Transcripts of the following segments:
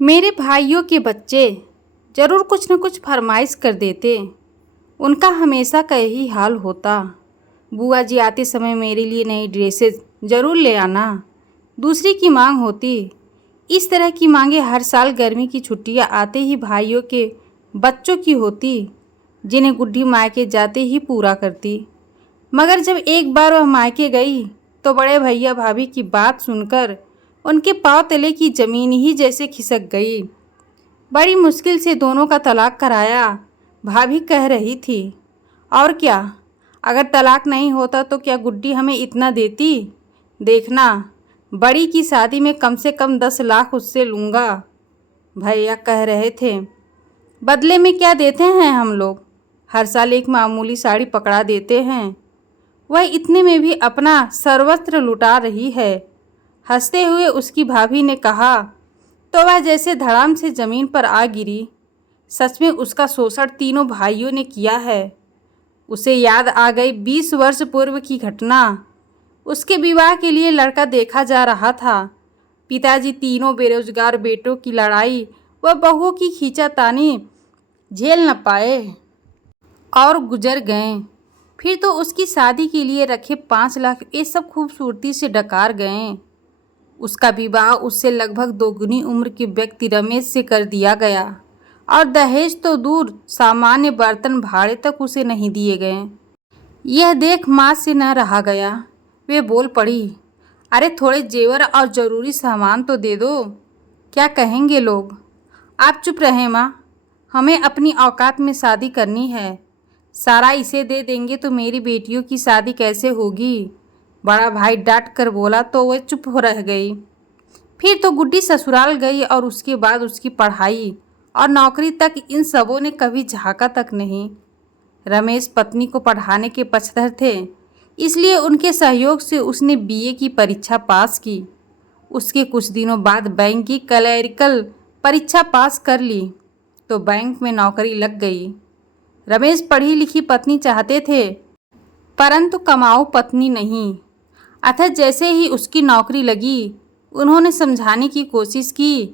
मेरे भाइयों के बच्चे ज़रूर कुछ न कुछ फरमाइश कर देते। उनका हमेशा का यही हाल होता। बुआ जी आते समय मेरे लिए नई ड्रेसेस ज़रूर ले आना, दूसरी की मांग होती। इस तरह की मांगे हर साल गर्मी की छुट्टियां आते ही भाइयों के बच्चों की होती, जिन्हें गुड्डी मायके जाते ही पूरा करती। मगर जब एक बार वह मायके गई तो बड़े भैया भाभी की बात सुनकर उनके पाँव तले की ज़मीन ही जैसे खिसक गई। बड़ी मुश्किल से दोनों का तलाक कराया। भाभी कह रही थी, और क्या, अगर तलाक नहीं होता तो क्या गुड्डी हमें इतना देती? देखना, बड़ी की शादी में कम से कम 10 लाख उससे लूँगा। भैया कह रहे थे, बदले में क्या देते हैं हम लोग? हर साल एक मामूली साड़ी पकड़ा देते हैं। वह इतने में भी अपना सर्वस्त्र लुटा रही है। हंसते हुए उसकी भाभी ने कहा तो वह जैसे धड़ाम से ज़मीन पर आ गिरी। सच में उसका शोषण तीनों भाइयों ने किया है। उसे याद आ गई 20 वर्ष पूर्व की घटना। उसके विवाह के लिए लड़का देखा जा रहा था। पिताजी तीनों बेरोजगार बेटों की लड़ाई व बहुओं की खींचातानी झेल न पाए और गुजर गए। फिर तो उसकी शादी के लिए रखे 5 लाख ये सब खूबसूरती से डकार गए। उसका विवाह उससे लगभग दोगुनी उम्र के व्यक्ति रमेश से कर दिया गया और दहेज तो दूर, सामान्य बर्तन भाड़े तक उसे नहीं दिए गए। यह देख माँ से न रहा गया। वे बोल पड़ी, अरे थोड़े जेवर और ज़रूरी सामान तो दे दो, क्या कहेंगे लोग? आप चुप रहें माँ, हमें अपनी औकात में शादी करनी है। सारा इसे दे देंगे तो मेरी बेटियों की शादी कैसे होगी? बड़ा भाई डांट कर बोला तो वह चुप हो रह गई। फिर तो गुड्डी ससुराल गई और उसके बाद उसकी पढ़ाई और नौकरी तक इन सबों ने कभी झांका तक नहीं। रमेश पत्नी को पढ़ाने के पक्षधर थे, इसलिए उनके सहयोग से उसने बीए की परीक्षा पास की। उसके कुछ दिनों बाद बैंक की क्लरिकल परीक्षा पास कर ली तो बैंक में नौकरी लग गई। रमेश पढ़ी लिखी पत्नी चाहते थे, परंतु कमाऊ पत्नी नहीं। अतः जैसे ही उसकी नौकरी लगी, उन्होंने समझाने की कोशिश की,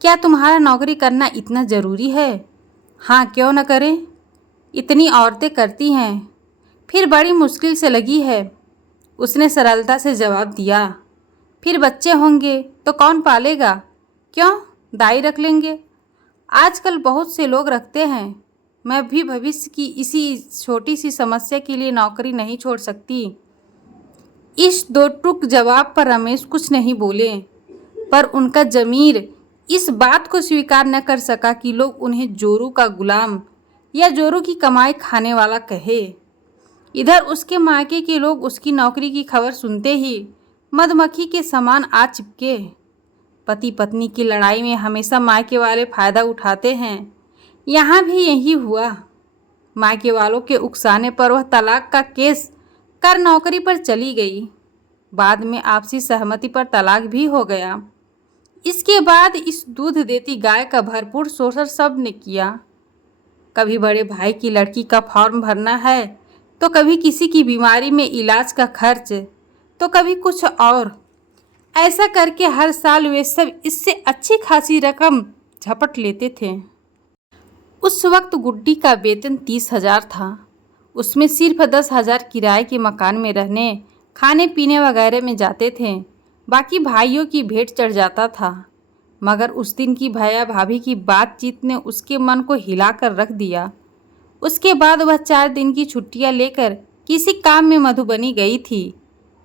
क्या तुम्हारा नौकरी करना इतना ज़रूरी है? हाँ, क्यों न करें, इतनी औरतें करती हैं। फिर बड़ी मुश्किल से लगी है। उसने सरलता से जवाब दिया, फिर बच्चे होंगे तो कौन पालेगा? क्यों, दाई रख लेंगे। आजकल बहुत से लोग रखते हैं। मैं भी भविष्य की इसी छोटी सी समस्या के लिए नौकरी नहीं छोड़ सकती। इस दो टूक जवाब पर रमेश कुछ नहीं बोले, पर उनका ज़मीर इस बात को स्वीकार न कर सका कि लोग उन्हें जोरू का गुलाम या जोरू की कमाई खाने वाला कहे। इधर उसके मायके के लोग उसकी नौकरी की खबर सुनते ही मधुमक्खी के समान आ चिपके। पति पत्नी की लड़ाई में हमेशा मायके वाले फ़ायदा उठाते हैं। यहाँ भी यही हुआ। मायके वालों के उकसाने पर वह तलाक का केस कर नौकरी पर चली गई। बाद में आपसी सहमति पर तलाक भी हो गया। इसके बाद इस दूध देती गाय का भरपूर शोषण सब ने किया। कभी बड़े भाई की लड़की का फॉर्म भरना है, तो कभी किसी की बीमारी में इलाज का खर्च, तो कभी कुछ और। ऐसा करके हर साल वे सब इससे अच्छी खासी रकम झपट लेते थे। उस वक्त गुड्डी का वेतन 30,000 था। उसमें सिर्फ 10,000 किराए के मकान में रहने, खाने पीने वगैरह में जाते थे। बाकी भाइयों की भेंट चढ़ जाता था। मगर उस दिन की भैया भाभी की बातचीत ने उसके मन को हिला कर रख दिया। उसके बाद वह 4 दिन की छुट्टियां लेकर किसी काम में मधुबनी गई थी,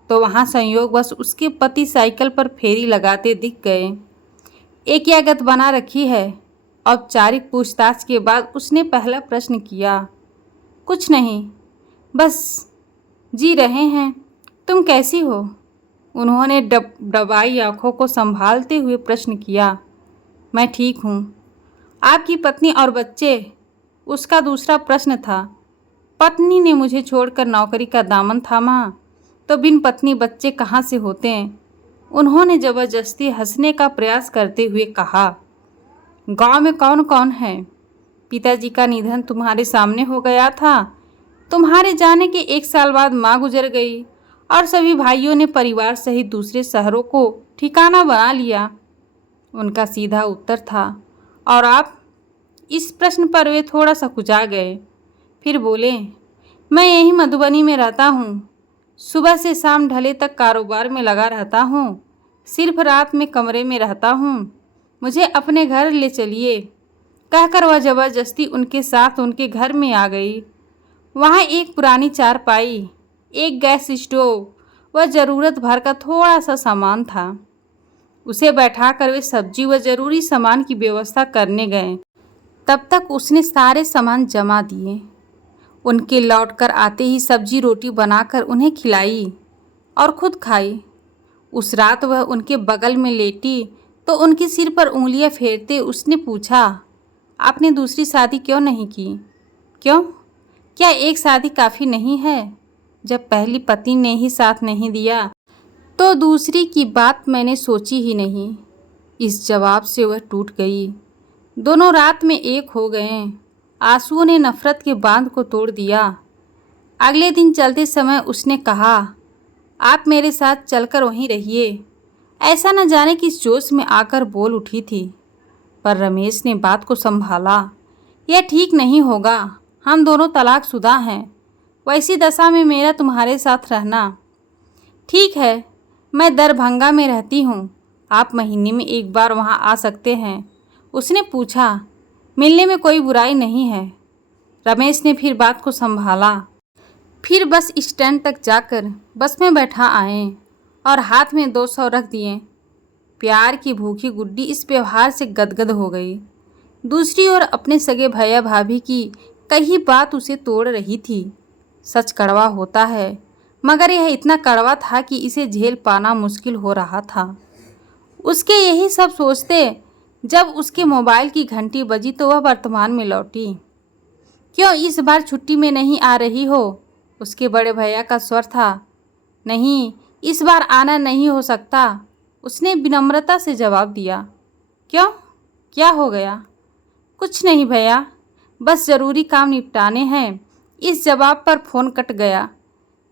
तो वहाँ संयोगवश उसके पति साइकिल पर फेरी लगाते दिख गए। एक यागत बना रखी है। औपचारिक पूछताछ के बाद उसने पहला प्रश्न किया, कुछ नहीं, बस जी रहे हैं। तुम कैसी हो? उन्होंने डबाई आँखों को संभालते हुए प्रश्न किया, मैं ठीक हूँ। आपकी पत्नी और बच्चे? उसका दूसरा प्रश्न था। पत्नी ने मुझे छोड़कर नौकरी का दामन थामा तो बिन पत्नी बच्चे कहाँ से होते हैं? उन्होंने ज़बरदस्ती हंसने का प्रयास करते हुए कहा, गांव में कौन कौन है? पिताजी का निधन तुम्हारे सामने हो गया था। तुम्हारे जाने के 1 साल बाद माँ गुजर गई और सभी भाइयों ने परिवार सहित दूसरे शहरों को ठिकाना बना लिया। उनका सीधा उत्तर था। और आप? इस प्रश्न पर वे थोड़ा सा कुचा गए। फिर बोले, मैं यहीं मधुबनी में रहता हूँ। सुबह से शाम ढले तक कारोबार में लगा रहता हूँ। सिर्फ रात में कमरे में रहता हूँ। मुझे अपने घर ले चलिए। कहकर वह ज़बरदस्ती उनके साथ उनके घर में आ गई। वहाँ एक पुरानी चारपाई, एक गैस स्टोव व ज़रूरत भर का थोड़ा सा सामान था। उसे बैठाकर वे सब्जी व ज़रूरी सामान की व्यवस्था करने गए। तब तक उसने सारे सामान जमा दिए। उनके लौटकर आते ही सब्जी रोटी बनाकर उन्हें खिलाई और खुद खाई। उस रात वह उनके बगल में लेटी तो उनके सिर पर उंगलियां फेरते उसने पूछा, आपने दूसरी शादी क्यों नहीं की? क्यों? क्या एक शादी काफ़ी नहीं है? जब पहली पति ने ही साथ नहीं दिया तो दूसरी की बात मैंने सोची ही नहीं। इस जवाब से वह टूट गई। दोनों रात में एक हो गए। आंसुओं ने नफरत के बांध को तोड़ दिया। अगले दिन चलते समय उसने कहा, आप मेरे साथ चलकर वहीं रहिए। ऐसा न जाने किस जोश में आकर बोल उठी थी, पर रमेश ने बात को संभाला। यह ठीक नहीं होगा, हम दोनों तलाकशुदा हैं। वैसी दशा में मेरा तुम्हारे साथ रहना। ठीक है, मैं दरभंगा में रहती हूँ, आप महीने में एक बार वहाँ आ सकते हैं। उसने पूछा, मिलने में कोई बुराई नहीं है। रमेश ने फिर बात को संभाला। फिर बस स्टैंड तक जाकर बस में बैठा आए और हाथ में 200 रख दिए। प्यार की भूखी गुड्डी इस व्यवहार से गदगद हो गई। दूसरी ओर अपने सगे भैया भाभी की कही बात उसे तोड़ रही थी। सच कड़वा होता है, मगर यह इतना कड़वा था कि इसे झेल पाना मुश्किल हो रहा था। उसके यही सब सोचते जब उसके मोबाइल की घंटी बजी तो वह वर्तमान में लौटी। क्यों इस बार छुट्टी में नहीं आ रही हो? उसके बड़े भैया का स्वर था। नहीं, इस बार आना नहीं हो सकता, उसने विनम्रता से जवाब दिया। क्यों, क्या हो गया? कुछ नहीं भैया, बस ज़रूरी काम निपटाने हैं। इस जवाब पर फ़ोन कट गया।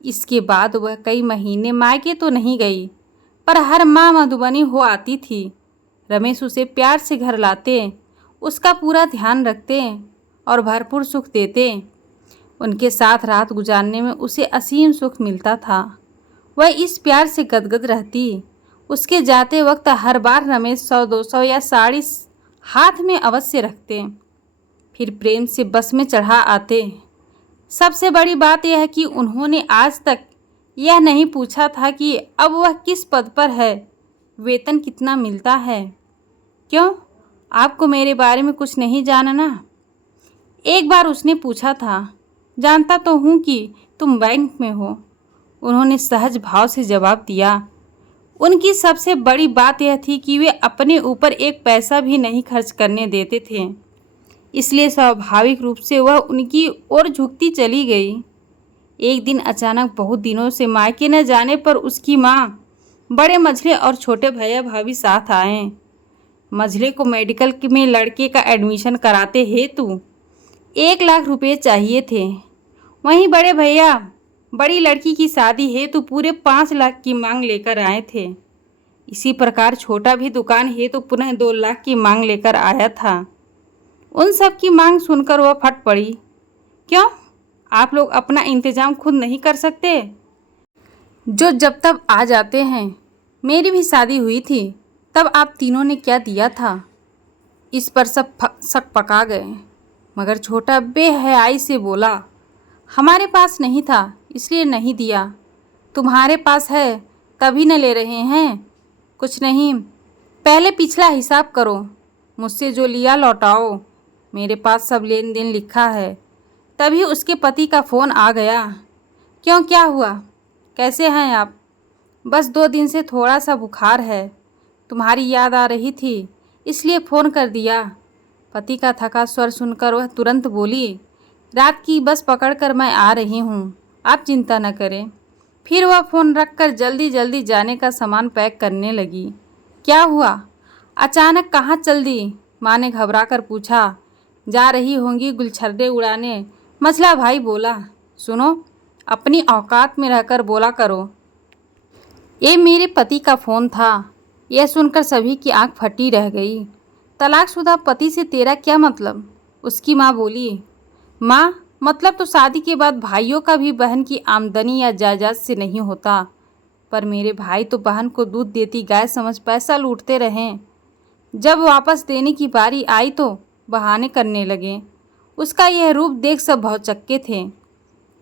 इसके बाद वह कई महीने मायके तो नहीं गई, पर हर माह मधुबनी हो आती थी। रमेश उसे प्यार से घर लाते, उसका पूरा ध्यान रखते और भरपूर सुख देते। उनके साथ रात गुजारने में उसे असीम सुख मिलता था। वह इस प्यार से गदगद रहती। उसके जाते वक्त हर बार रमेश 100-200 या साड़ी हाथ में अवश्य रखते, फिर प्रेम से बस में चढ़ा आते। सबसे बड़ी बात यह है कि उन्होंने आज तक यह नहीं पूछा था कि अब वह किस पद पर है, वेतन कितना मिलता है। क्यों, आपको मेरे बारे में कुछ नहीं जानना? एक बार उसने पूछा था। जानता तो हूँ कि तुम बैंक में हो, उन्होंने सहज भाव से जवाब दिया। उनकी सबसे बड़ी बात यह थी कि वे अपने ऊपर एक पैसा भी नहीं खर्च करने देते थे, इसलिए स्वाभाविक रूप से वह उनकी ओर झुकती चली गई। एक दिन अचानक बहुत दिनों से मायके न जाने पर उसकी माँ, बड़े मझले और छोटे भैया भाभी साथ आए। मझले को मेडिकल में लड़के का एडमिशन कराते हेतु 1 लाख रुपये चाहिए थे। वहीं बड़े भैया बड़ी लड़की की शादी हेतु पूरे 5 लाख की मांग लेकर आए थे। इसी प्रकार छोटा भी दुकान हेतु पुनः 2 लाख की मांग लेकर आया था। उन सब की मांग सुनकर वह फट पड़ी। क्यों, आप लोग अपना इंतजाम खुद नहीं कर सकते? जो जब तब आ जाते हैं। मेरी भी शादी हुई थी, तब आप तीनों ने क्या दिया था? इस पर सब शक पका गए, मगर छोटा बेहयाई से बोला, हमारे पास नहीं था इसलिए नहीं दिया। तुम्हारे पास है तभी न ले रहे हैं। कुछ नहीं, पहले पिछला हिसाब करो, मुझसे जो लिया लौटाओ। मेरे पास सब लेन देन लिखा है। तभी उसके पति का फ़ोन आ गया। क्यों, क्या हुआ? कैसे हैं आप? बस 2 दिन से थोड़ा सा बुखार है। तुम्हारी याद आ रही थी इसलिए फ़ोन कर दिया। पति का थका स्वर सुनकर वह तुरंत बोली, रात की बस पकड़कर मैं आ रही हूँ, आप चिंता न करें। फिर वह फ़ोन रखकर जल्दी जल्दी जाने का सामान पैक करने लगी। क्या हुआ, अचानक कहाँ चल दी? माँ ने घबरा कर पूछा। जा रही होंगी गुलछर्रे उड़ाने, मझला भाई बोला। सुनो, अपनी औकात में रहकर बोला करो। ये मेरे पति का फ़ोन था, यह सुनकर सभी की आंख फटी रह गई। तलाकशुदा पति से तेरा क्या मतलब? उसकी माँ बोली। माँ, मतलब तो शादी के बाद भाइयों का भी बहन की आमदनी या जायदाद से नहीं होता। पर मेरे भाई तो बहन को दूध देती गाय समझ पैसा लूटते रहे। जब वापस देने की बारी आई तो बहाने करने लगे। उसका यह रूप देख सब भौचक्के थे।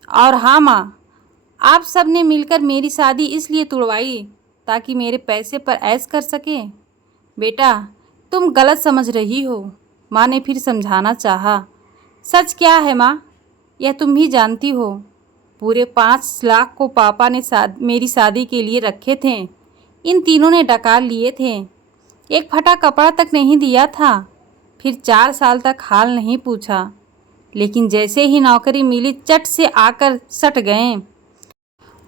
और हाँ माँ, आप सब ने मिलकर मेरी शादी इसलिए तुड़वाई ताकि मेरे पैसे पर ऐश कर सके। बेटा, तुम गलत समझ रही हो। माँ ने फिर समझाना चाहा। सच क्या है माँ, यह तुम भी जानती हो। पूरे 5 लाख को पापा ने मेरी शादी के लिए रखे थे। इन तीनों ने डकार लिए थे। एक फटा कपड़ा तक नहीं दिया था। फिर 4 साल तक हाल नहीं पूछा। लेकिन जैसे ही नौकरी मिली चट से आकर सट गए।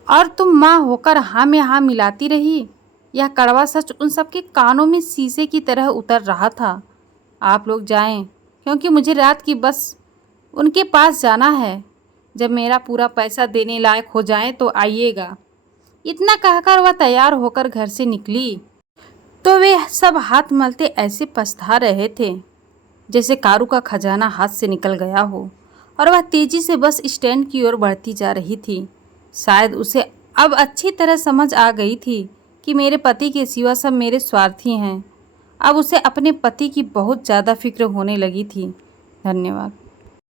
और तुम माँ होकर हाँ में हाँ मिलाती रही। यह कड़वा सच उन सबके कानों में शीशे की तरह उतर रहा था। आप लोग जाएं, क्योंकि मुझे रात की बस उनके पास जाना है। जब मेरा पूरा पैसा देने लायक हो जाए तो आइएगा। इतना कहकर वह तैयार होकर घर से निकली तो वे सब हाथ मलते ऐसे पछता रहे थे जैसे कारू का खजाना हाथ से निकल गया हो। और वह तेजी से बस स्टैंड की ओर बढ़ती जा रही थी। शायद उसे अब अच्छी तरह समझ आ गई थी कि मेरे पति के सिवा सब मेरे स्वार्थी हैं। अब उसे अपने पति की बहुत ज़्यादा फिक्र होने लगी थी। धन्यवाद।